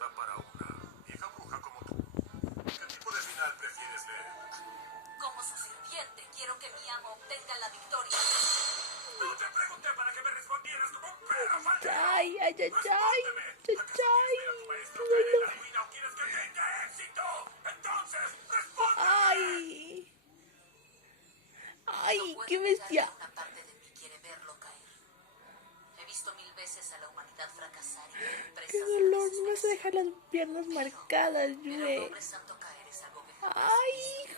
nota para una vieja bruja como tú. ¿Qué tipo de final prefieres leer? Como su sirviente, quiero que mi amo obtenga la victoria. No te pregunté para que me respondieras como un perro faltero. Ay, ay, ay, ay, ¡Respóndeme! ay, ¿Acaso quieres ver a tu maestro ay, caer en la ruina o quieres que tenga éxito? Entonces, respóndeme. ay, ay, No qué puedo negar bestia. que una parte de mí quiere verlo caer. He visto 1000 veces a la humanidad fracasar y ver presas Qué de la dolor, me vas a desesperación. dejar las piernas marcadas, Ver a un Yue. hombre santo caer es algo que jamás he Ay, visto.